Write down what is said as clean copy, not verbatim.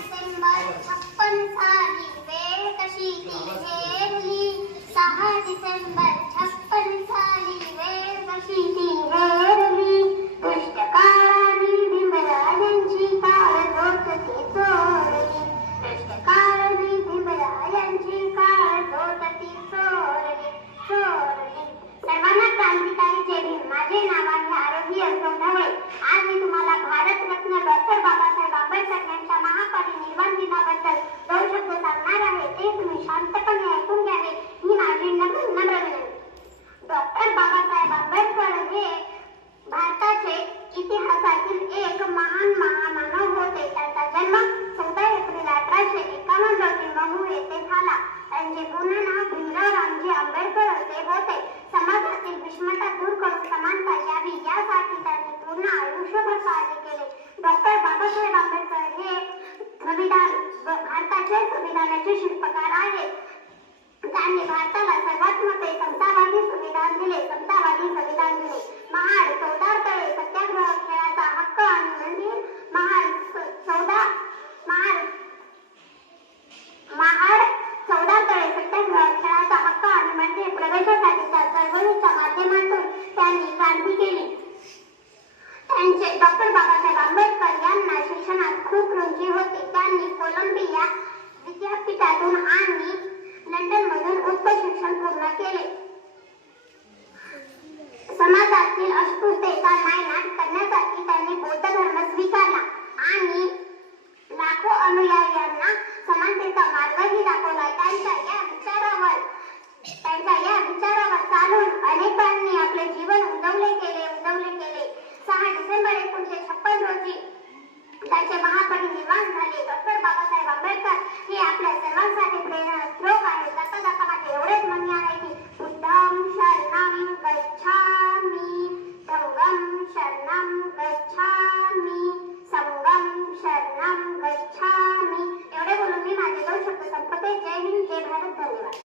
डिसेंबर 56 साली वेळ कशी ती हेरली 6 डिसेंबर 56 साली वेळ कशी ती हेरली दुष्ट काळाने भीमराजांची काळझोट ती चोरली दुष्ट काळाने भीमराजांची काळझोट ती चोरली सर्वांना क्रांतिकारी जय भीम. माझे नाव आहे आरोही असो ढवळे. आज मी तुम्हाला भारतरत्न डॉक्टर बाबासाहेब आंबेडकर यांच्या महापरिनिर्वाण दिनाबद्दल 2 शब्द सांगणार आहे. ते तुम्ही शांतपणे ऐकून घ्यावे ही माझी नम्र विनंती. डॉक्टर बाबासाहेब आंबेडकर हे भारताचे इतिहासातील एक महान महामानव होते. त्यांचा जन्म 14 एप्रिल 1851 रोजी महू येथे झाला. त्यांचे पूर्ण नाव भीमराव रामजी आंबेडकर असे होते. समाजातील विषमता दूर करून समानता यावी यासाठी त्यांनी पूर्ण आयुष्यभर कार्य केले. डॉक्टर बाबासाहेब आंबेडकर हे भारताचे संविधानाचे शिल्पकार आहेत. त्यांनी भारताला सर्वात मोठे समतावादी संविधान दिले. महाड चौदार तळे सत्याग्रह खेळाचा हक्क आणि मंदिर महाड चौदार तळे सत्याग्रह खेळाचा हक्क आणि मंदिर प्रवेशासाठीच्या चळवळीच्या माध्यमातून त्यांनी क्रांती केली. त्यांचे डॉक्टर बाबासाहेब आंबेडकर यांना शिक्षणात खूप रुची होती. त्यांनी कोलंबिया विद्यापीठातून आणि लंडनमधून उच्च शिक्षण पूर्ण केले. समाजातील अस्पृश्यतेचा नायनाट करण्यासाठी त्यांनी बौद्ध धर्म स्वीकारला आणि लाखो अनुयायांना समानतेचा मार्गही दाखवला. त्यांच्या या विचारावर चालून अनेकांनी आपले जीवन उजवले केले. 6 डिसेंबर 1956 रोजी त्यांचे महापरिनिर्वाण झाले. डॉक्टर बाबासाहेब आंबेडकर हे आपल्या सर्वांसाठी